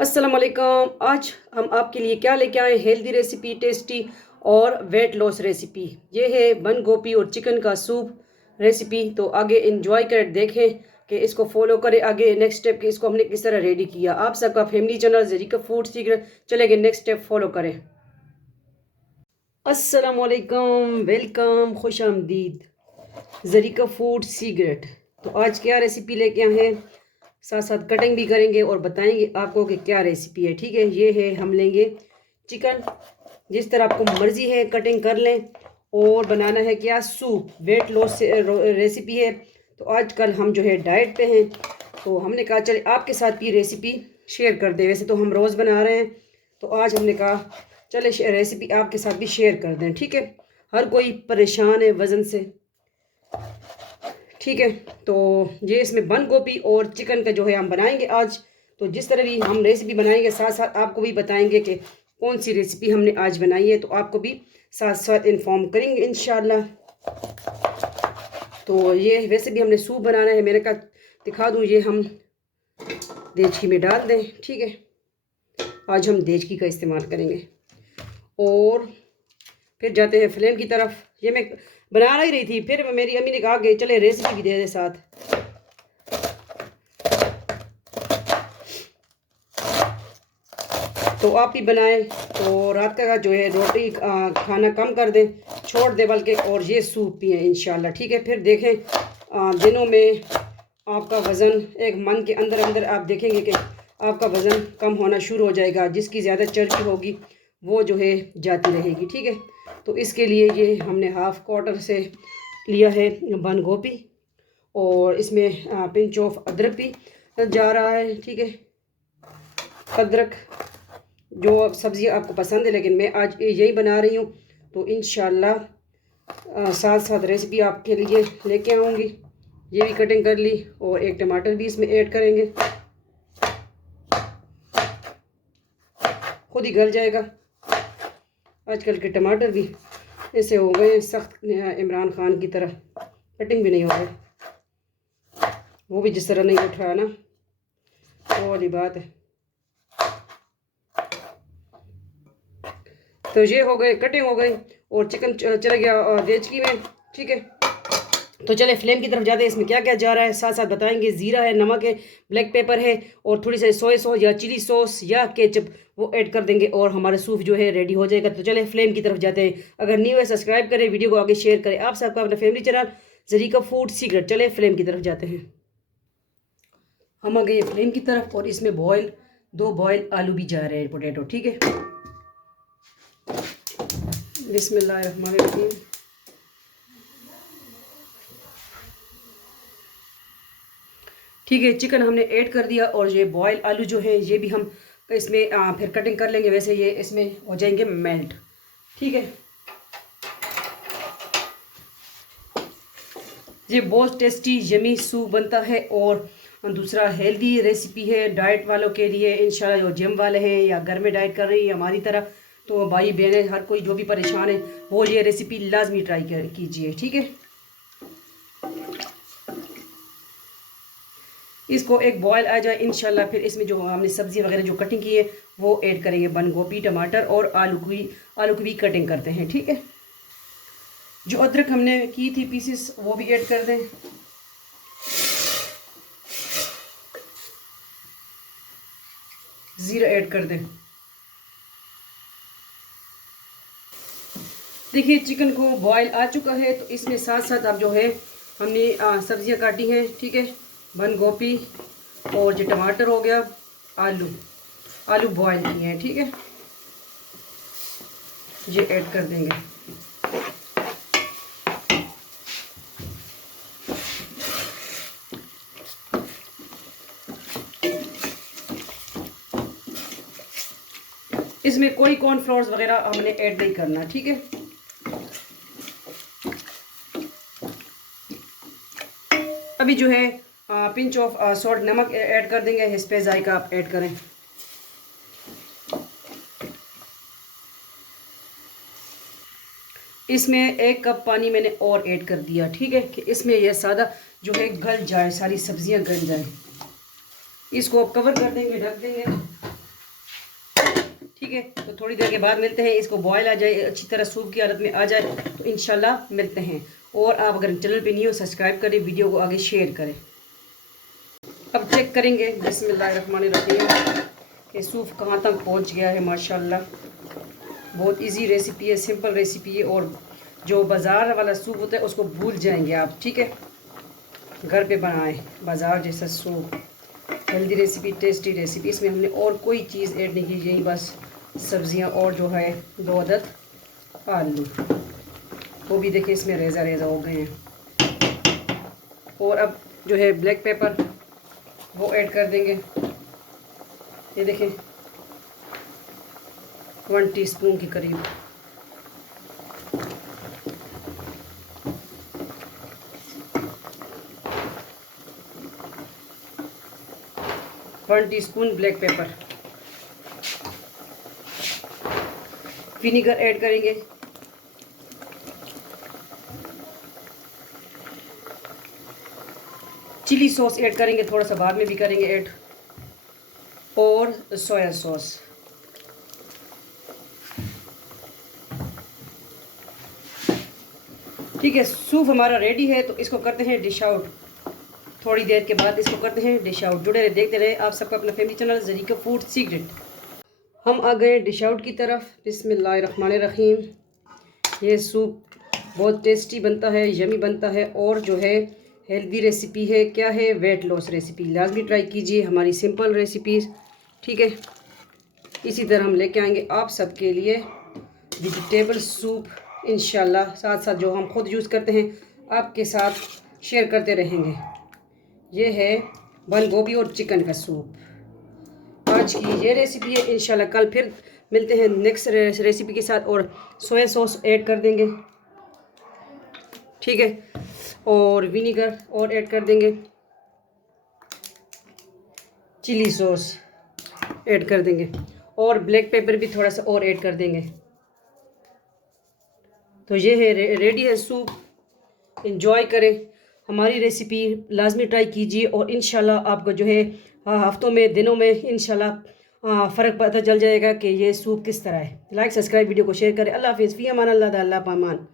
अस्सलाम वालेकुम। आज हम आपके लिए क्या लेके आए, हेल्दी रेसिपी, टेस्टी और वेट लॉस रेसिपी। ये है बंद गोभी और चिकन का सूप रेसिपी। तो आगे इंजॉय करें, देखें कि इसको फॉलो करें आगे नेक्स्ट स्टेप कि इसको हमने किस तरह रेडी किया। आप सबका family channel Zarika food secret, चलेंगे नेक्स्ट स्टेप फॉलो करें। अस्सलाम वालेकुम, वेलकम, खुश आमदीद ज़रीका फूड सीक्रेट। तो आज क्या रेसिपी लेके आए हैं, साथ साथ कटिंग भी करेंगे और बताएंगे आपको कि क्या रेसिपी है। ठीक है, ये है, हम लेंगे चिकन। जिस तरह आपको मर्ज़ी है कटिंग कर लें। और बनाना है क्या, सूप, वेट लॉस रेसिपी है। तो आजकल हम जो है डाइट पे हैं, तो हमने कहा चले आपके साथ भी रेसिपी शेयर कर दें। वैसे तो हम रोज़ बना रहे हैं, तो आज हमने कहा चले रेसिपी आपके साथ भी शेयर कर दें। ठीक है, हर कोई परेशान है वज़न से। ठीक है, तो ये इसमें बंद गोभी और चिकन का जो है हम बनाएंगे आज। तो जिस तरह भी हम रेसिपी बनाएंगे, साथ साथ आपको भी बताएंगे कि कौन सी रेसिपी हमने आज बनाई है, तो आपको भी साथ साथ इन्फॉर्म करेंगे इंशाल्लाह। तो ये वैसे भी हमने सूप बनाना है, मैंने कहा दिखा दूँ, ये हम देचकी में डाल दें। ठीक है, आज हम देचकी का इस्तेमाल करेंगे। और फिर जाते हैं फ्लेम की तरफ। ये मैं बना ही रही थी, फिर मेरी अम्मी ने कहा कि चले रेसिपी भी दे दे साथ। तो आप भी बनाएं, तो रात का जो है रोटी खाना कम कर दें, छोड़ दें बल्कि, और ये सूप पिएं इंशाल्लाह। ठीक है, फिर देखें दिनों में आपका वज़न एक मन के अंदर अंदर आप देखेंगे कि आपका वज़न कम होना शुरू हो जाएगा। जिसकी ज़्यादा चर्बी होगी वो जो है जाती रहेगी। ठीक है, तो इसके लिए ये हमने हाफ़ क्वार्टर से लिया है बंद गोभी, और इसमें पिंच ऑफ अदरक भी जा रहा है। ठीक है, अदरक जो सब्ज़ी आपको पसंद है, लेकिन मैं आज यही बना रही हूँ, तो इंशाल्लाह साथ साथ रेसिपी आपके लिए लेके आऊँगी। ये भी कटिंग कर ली, और एक टमाटर भी इसमें ऐड करेंगे, खुद ही गल जाएगा। आजकल के टमाटर भी ऐसे हो गए सख्त, इमरान खान की तरह कटिंग भी नहीं हो गए, वो भी जिस तरह नहीं उठ रहा ना, वो वाली बात है। तो ये हो गए, कटिंग हो गई, और चिकन चला गया देचकी में। ठीक है, तो चले फ्लेम की तरफ जाते हैं। इसमें क्या क्या जा रहा है साथ साथ बताएंगे। ज़ीरा है, नमक है, ब्लैक पेपर है, और थोड़ी सी सोया सॉस या चिली सॉस या केचप वो ऐड कर देंगे, और हमारा सूप जो है रेडी हो जाएगा। तो चले फ्लेम की तरफ जाते हैं। अगर न्यू है सब्सक्राइब करें, वीडियो को आगे शेयर करें। आप सबका अपना family channel Zarika food secret. चले फ्लेम की तरफ जाते हैं। हम आ गए फ्लेम की तरफ, और इसमें दो बॉयल आलू भी जा रहे हैं, पोटैटो। ठीक है, बिस्मिल्लाहिर्रहमानिर्रहीम। ठीक है, चिकन हमने ऐड कर दिया, और ये बॉयल आलू जो है ये भी हम इसमें फिर कटिंग कर लेंगे। वैसे ये इसमें हो जाएंगे मेल्ट। ठीक है, ये बहुत टेस्टी यमी सूप बनता है, और दूसरा हेल्दी रेसिपी है डाइट वालों के लिए इंशाल्लाह। जो जिम वाले हैं या घर में डाइट कर रही है हमारी तरह, तो भाई बहनें हर कोई जो भी परेशान है वो ये रेसिपी लाजमी ट्राई कीजिए। ठीक है, इसको एक बॉयल आ जाए इंशाल्लाह, फिर इसमें जो हमने सब्ज़ी वगैरह जो कटिंग की है वो ऐड करेंगे। बंद गोभी, टमाटर और आलू की भी कटिंग करते हैं। ठीक है, जो अदरक हमने की थी पीसेस वो भी ऐड कर दें। ज़ीरा ऐड कर दें। देखिए चिकन को बॉयल आ चुका है, तो इसमें साथ साथ अब जो है हमने सब्जियां काटी हैं। ठीक है, बंद गोभी और जो टमाटर हो गया, आलू बॉयल किए हैं। ठीक है, ये ऐड कर देंगे। इसमें कोई कॉर्नफ्लोर्स वगैरह हमने ऐड नहीं करना। ठीक है, अभी जो है पिंच ऑफ सॉल्ट, नमक ऐड कर देंगे। इस पे जायका आप ऐड करें। इसमें 1 कप पानी मैंने और ऐड कर दिया। ठीक है, कि इसमें यह सादा जो है गल जाए, सारी सब्जियां गल जाए। इसको अब कवर कर देंगे, ढक देंगे। ठीक है। तो थोड़ी देर के बाद मिलते हैं, इसको बॉयल आ जाए, अच्छी तरह सूप की हालत में आ जाए तो इंशाल्लाह मिलते हैं। और आप अगर चैनल पे नहीं हो सब्सक्राइब करें, वीडियो को आगे शेयर करें। अब चेक करेंगे बिस्मिल्लाहिर्रहमानिर्रहीम कि सूप कहाँ तक पहुँच गया है। माशाल्लाह बहुत इजी रेसिपी है, सिंपल रेसिपी है, और जो बाज़ार वाला सूप होता है उसको भूल जाएंगे आप, ठीक है। घर पे बनाएं बाज़ार जैसा soup, healthy recipe, tasty recipe. इसमें हमने और कोई चीज़ ऐड नहीं की, यही बस सब्जियां और जो है 2 अदद आलू, वो भी देखिए इसमें रेज़ा रेज़ा हो गए हैं। और अब जो है ब्लैक पेपर वो ऐड कर देंगे, ये देखें 1 टीस्पून के करीब। One teaspoon black pepper. Vinegar add करेंगे, चिली सॉस ऐड करेंगे, थोड़ा सा बाद में भी करेंगे ऐड, और सोया सॉस। ठीक है, सूप हमारा रेडी है, तो इसको करते हैं डिश आउट। थोड़ी देर के बाद इसको करते हैं डिश आउट। जुड़े रहे, देखते रहे आप सबका अपना family channel Zarika food secret. हम आ गए डिश आउट की तरफ। बिस्मिल्लाहिर्रहमानिर्रहीम। ये सूप बहुत टेस्टी बनता है, यमी बनता है, और जो है हेल्दी रेसिपी है। क्या है? Weight loss recipe. लाजमी ट्राई कीजिए हमारी सिंपल रेसिपीज़, ठीक है। इसी तरह हम लेके आएंगे आप सबके लिए वेजिटेबल सूप इंशाल्लाह, साथ साथ जो हम खुद यूज़ करते हैं आपके साथ शेयर करते रहेंगे। ये है बंद गोभी और चिकन का सूप। आज की ये रेसिपी है, इंशाल्लाह कल फिर मिलते हैं नेक्स्ट रेसिपी के साथ। और सोया सॉस ऐड कर देंगे, ठीक है, और विनीगर और ऐड कर देंगे, चिली सॉस ऐड कर देंगे, और ब्लैक पेपर भी थोड़ा सा और ऐड कर देंगे। तो ये है रेडी है सूप। इंजॉय करें हमारी रेसिपी, लाजमी ट्राई कीजिए, और इंशाल्लाह आपको जो है हफ्तों में, दिनों में इंशाल्लाह फ़र्क पता चल जाएगा कि ये सूप किस तरह है। लाइक सब्सक्राइब, वीडियो को शेयर करें। अल्लाह हाफिज़, फ़ी अमान अल्लाह, अल्लाह पामान।